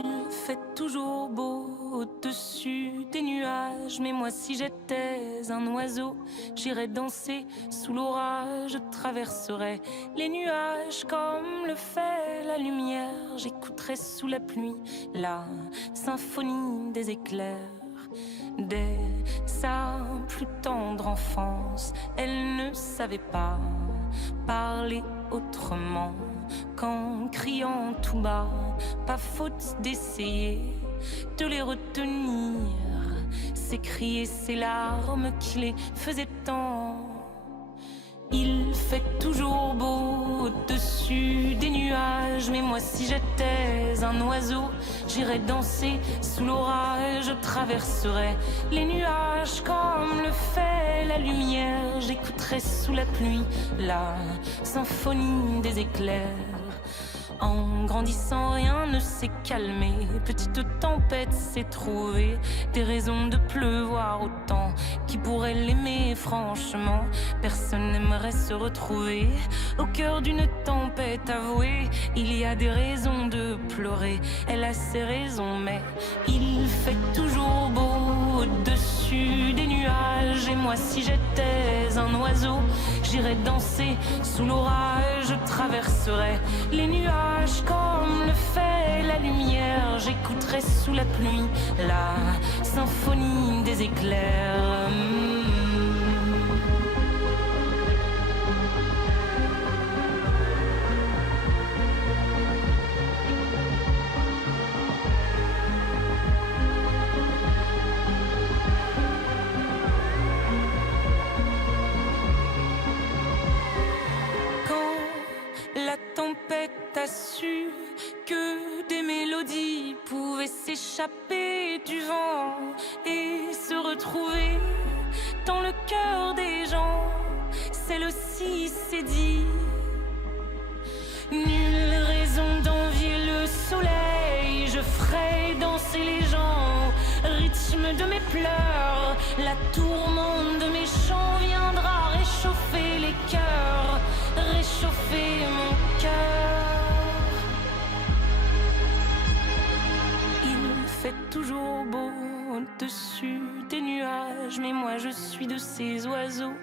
Il fait toujours beau au-dessus des nuages, mais moi si j'étais un oiseau, j'irais danser sous l'orage, je traverserais les nuages comme le fait la lumière, j'écouterais sous la pluie la symphonie des éclairs. Dès sa plus tendre enfance, elle ne savait pas parler autrement qu'en criant tout bas. Pas faute d'essayer de les retenir, ces cris et ces larmes qui les faisaient tant. Il fait toujours beau au-dessus des nuages, mais moi si j'étais un oiseau, j'irais danser sous l'orage, je traverserais les nuages comme le fait la lumière, j'écouterais sous la pluie la symphonie des éclairs. En grandissant, rien ne s'est calmé. Petite tempête s'est trouvée, des raisons de pleuvoir autant. Qui pourrait l'aimer, franchement? Personne n'aimerait se retrouver au cœur d'une tempête avouée. Il y a des raisons de pleurer, elle a ses raisons, mais il fait toujours beau au-dessus des nuages. Et moi, si j'étais un oiseau, j'irais danser sous l'orage, je traverserais les nuages comme le fait la lumière, j'écouterais sous la pluie la symphonie des éclairs. T'as su que des mélodies pouvaient s'échapper du vent et se retrouver dans le cœur des gens. Celle aussi s'est dit, nulle raison d'envier le soleil. Je ferai danser les gens, rythme de mes pleurs. La tourmente de mes chants viendra réchauffer les cœurs, réchauffer mon cœur. Fait toujours beau au-dessus des nuages, mais moi je suis de ces oiseaux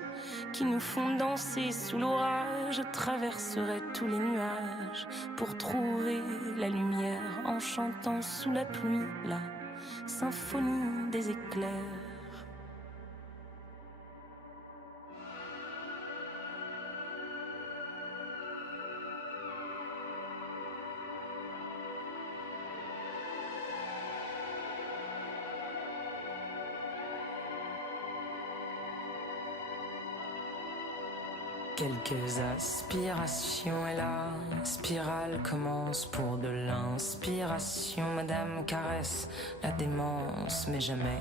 qui nous font danser sous l'orage. Je traverserai tous les nuages pour trouver la lumière en chantant sous la pluie la symphonie des éclairs. Quelques aspirations et la spirale commence pour de l'inspiration. Madame caresse la démence, mais jamais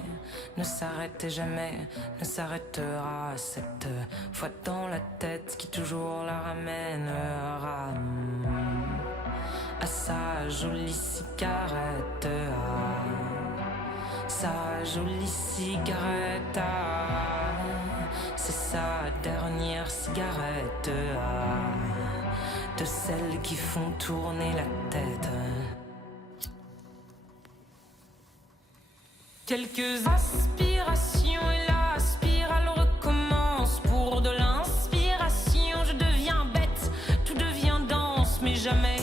ne s'arrête et jamais ne s'arrêtera. Cette fois dans la tête qui toujours la ramènera à sa jolie cigarette, à sa jolie cigarette. C'est sa dernière cigarette, de celles qui font tourner la tête. Quelques aspirations et la spirale recommence. Pour de l'inspiration, je deviens bête, tout devient dense, mais jamais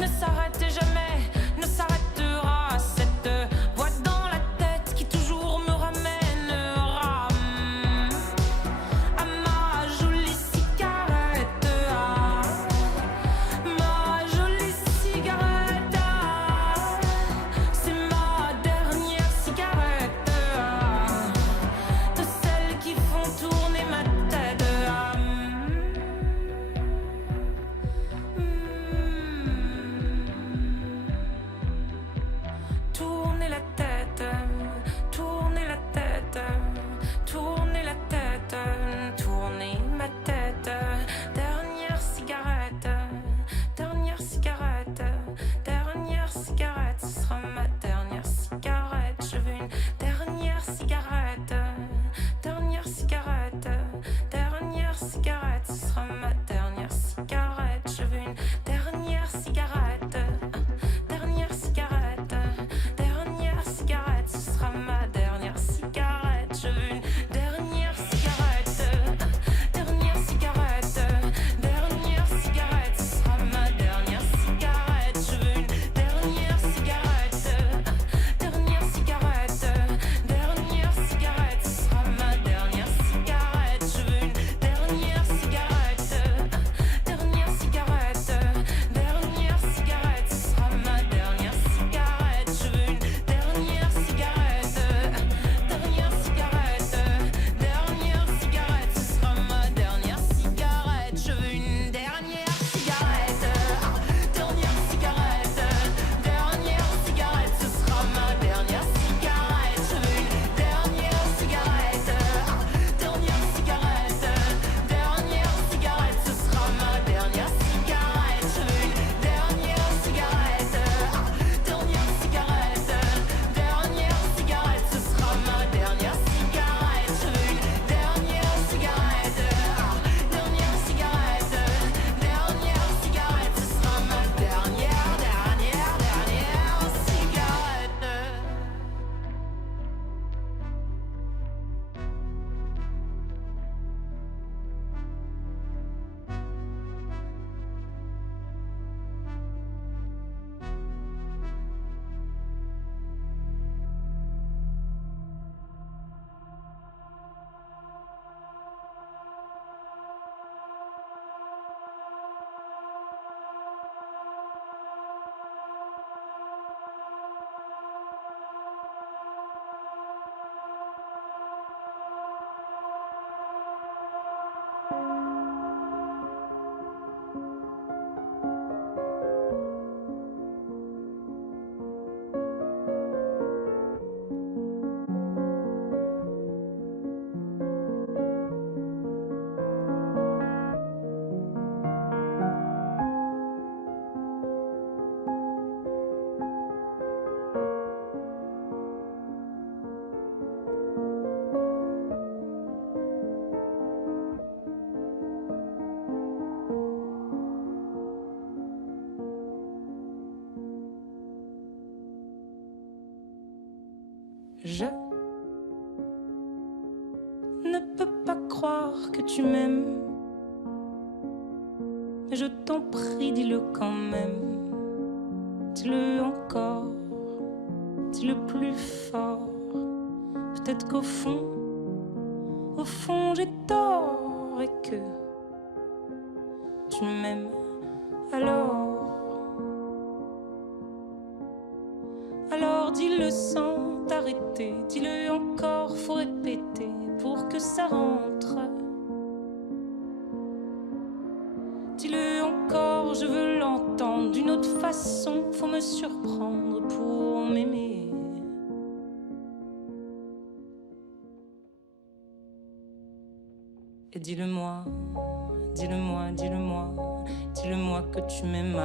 ne s'arrête et jamais ne s'arrêtera. Cette voix dans la tête qui toujours me ramène de Je ne peux pas croire que tu m'aimes, mais je t'en prie, dis-le quand même. Dis-le encore, dis-le plus fort. Peut-être qu'au fond, j'ai tort et que tu m'aimes alors dis-le sans t'arrêter, dis-le encore, faut répéter pour que ça rentre. Dis-le encore, je veux l'entendre d'une autre façon, faut me surprendre pour m'aimer. Et dis-le-moi, dis-le-moi, dis-le-moi, dis-le-moi que tu m'aimes.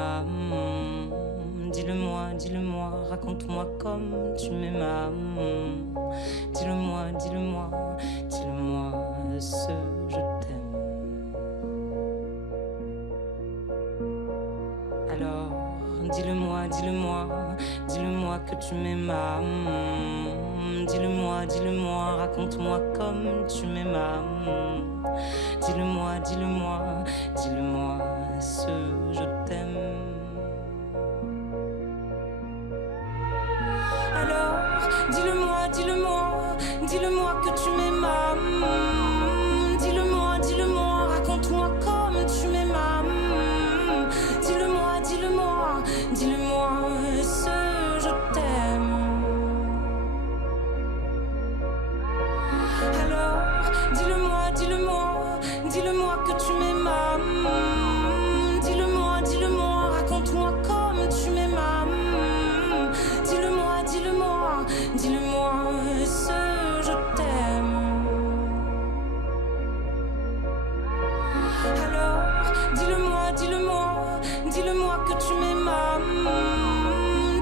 Dis-le-moi, dis-le-moi, raconte-moi comme tu m'aimes. Dis-le-moi, dis-le-moi, dis-le-moi ce je t'aime. Alors, dis-le-moi, dis-le-moi, dis-le-moi que tu m'aimes. Dis-le-moi, dis-le-moi, raconte-moi comme tu m'aimes. Dis-le-moi, dis-le-moi, dis-le-moi ce je t'aime. Alors, dis-le-moi, dis-le-moi, dis-le-moi que tu m'aimes. Dis-le-moi, dis-le-moi, raconte-moi comme tu m'aimes. Dis-le-moi, dis-le-moi, dis-le-moi ce je t'aime. Alors, dis-le-moi, dis-le-moi, dis-le-moi que tu m'aimes. Dis-le-moi, dis-le-moi, raconte-moi comme tu m'aimes. Dis-le-moi, dis-le-moi, dis-le-moi ce je t'aime. Alors, dis-le-moi, dis-le-moi, dis-le-moi que tu m'aimes.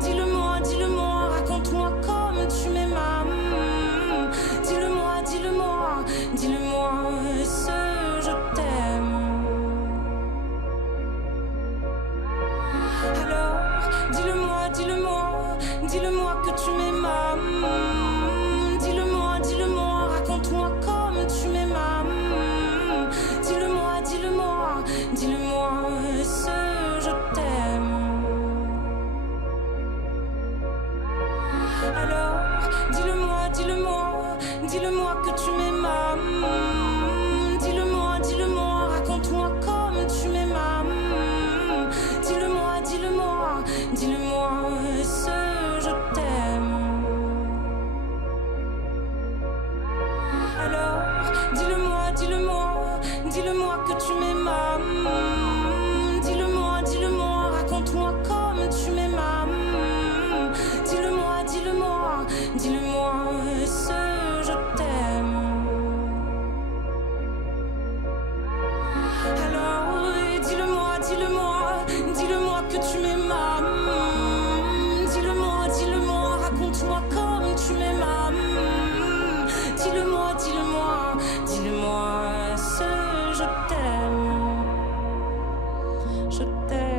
Dis-le-moi, dis-le-moi, raconte-moi comme tu m'aimes. Dis-le-moi, dis-le-moi, dis-le-moi ce je t'aime. Alors, dis-le-moi, dis-le-moi, dis-le-moi que tu m'aimes. Dis-le-moi, dis-le-moi, raconte-moi comme tu m'aimes. Dis-le-moi, dis-le-moi, dis-le-moi ce je t'aime. Alors, dis-le-moi, dis-le-moi, dis-le-moi que tu m'aimes. Dis-le-moi, dis-le-moi, raconte-moi comme tu m'aimes. Dis-le-moi, dis-le-moi, dis-le-moi ce je t'aime. Alors, dis-le-moi, dis-le-moi, dis-le-moi que tu m'aimes. Dis-le-moi, dis-le-moi, raconte-moi comme tu m'aimes. Dis-le-moi, dis-le-moi, dis-le-moi ce je t'aime. Alors, dis-le-moi, dis-le-moi, dis-le-moi que tu m'aimes. Dis-le-moi, dis-le-moi, raconte-moi comme tu m'aimes. Dis-le-moi, dis-le-moi, dis-le-moi ce je t'aime. Je t'aime.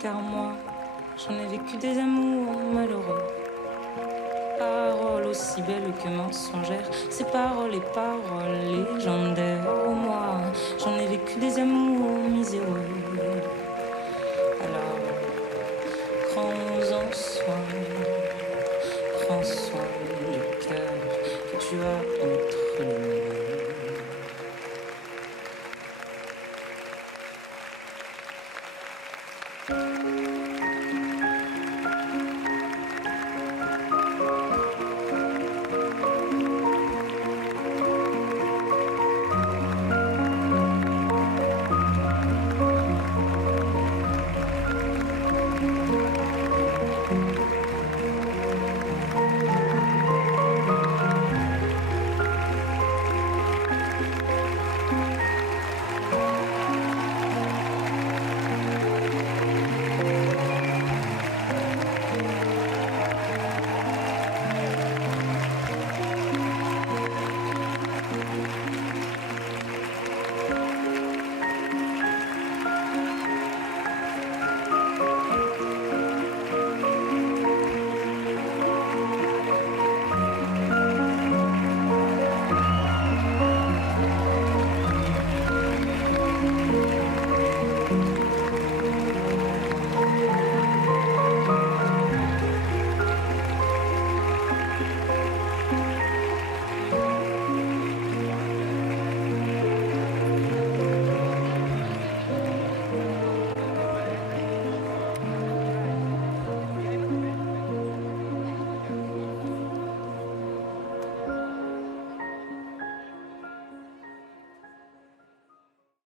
Car moi, j'en ai vécu des amours malheureux. Paroles aussi belles que mensongères, ces paroles et paroles légendaires. Oh moi, j'en ai vécu des amours miséreux. Alors, prends-en soin, prends soin du cœur que tu as entre les mains.